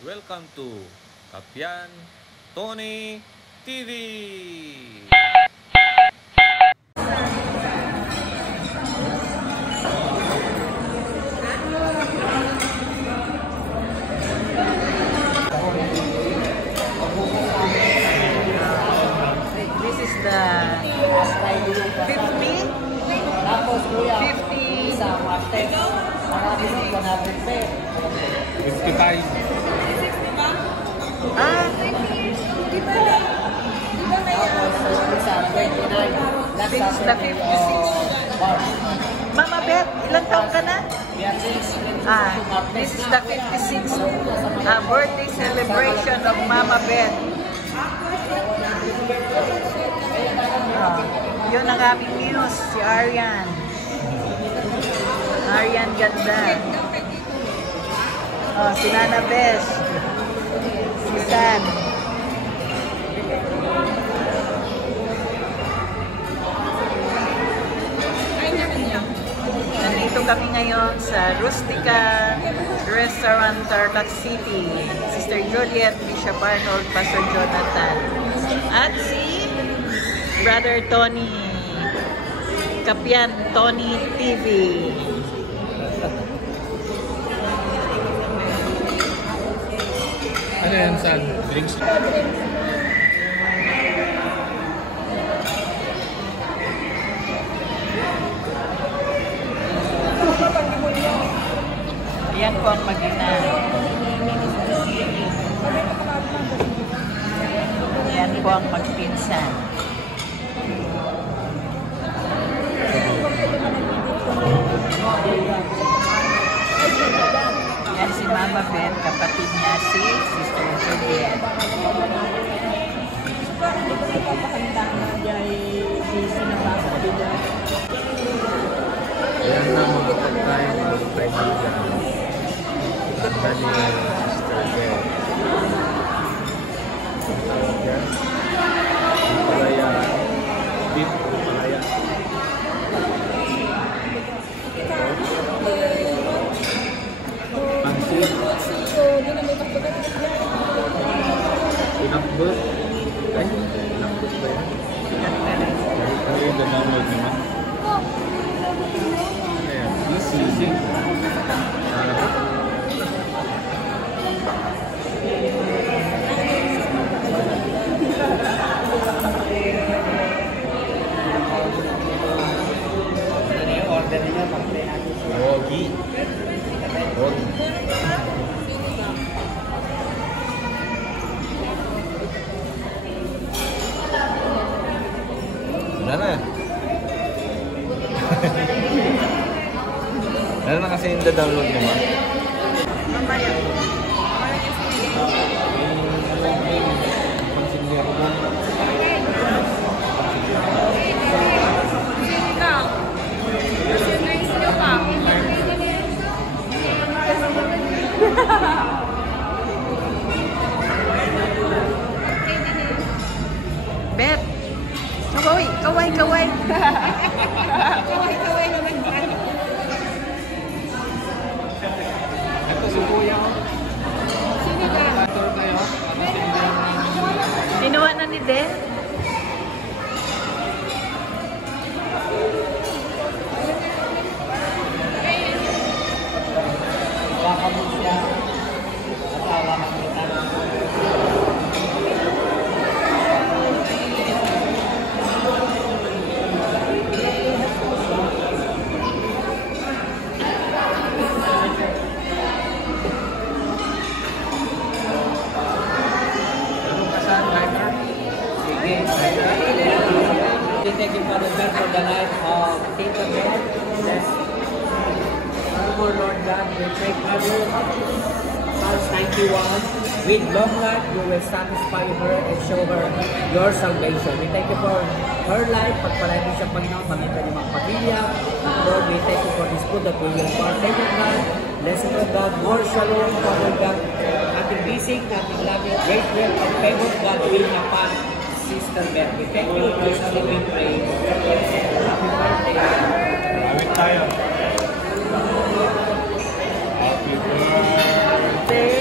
Welcome to Kapian Tony TV! This is the 50 sa Martes. Marami ng 100 pe. 55. Di ba? Sa 29. This is the 56. Mama Beth, ilang taon ka na? This is the 56th birthday celebration of Mama Beth. Yun ang aming muse, si Arian. Arian ganda. Si Nana Besh. Si San. Nandito kami ngayon sa Rustica Restaurant, Tarlac City. Sister Juliet, Bishop Arnold, Pastor Jonathan. At si Brother Tony. Kapian Tony TV. Ano yan, San? Drinks? Yan po ang mag-ina. Yan po ang magpinsan. Yan si Mama Beth, kapatid niya si Sister Juliet. Yan na mga pagkain ng kaibigan. Ganda ni Sister Beth. Yan. Palaya. Beef. Palaya. Pansit. Pinakbot. Ay, pinakbot ba yan? Ano yung download naman? Ayan, easy. Rogi. Wala na. Ano na kasi yung download naman? Mamaya. Pangsignero mo. Beth! Kaway! Kaway! Kaway! Kaway naman dyan. Ito si Kuya. Sino ka? Pastor kayo. Sinuha na ni Den? Kakabot siya. Asawa ng kita. Thank you, Father God, for the life of Tita Beth. Bless. Furthermore, Lord God, we pray, Father, Psalms 91, with long life you will satisfy her and show her your salvation. We thank you for her life. Pagpalain mo siya, Panginoon, pamita niyo mga pamilya. Lord, we thank you for this food that we will partake of God. Blessed of God, more shalom, Father God. Ating bisig, ating loving, great will and favor of God will upon Sister Beth. We thank you, Christ, and we pray. Happy birthday. Awit tayo. Happy birthday.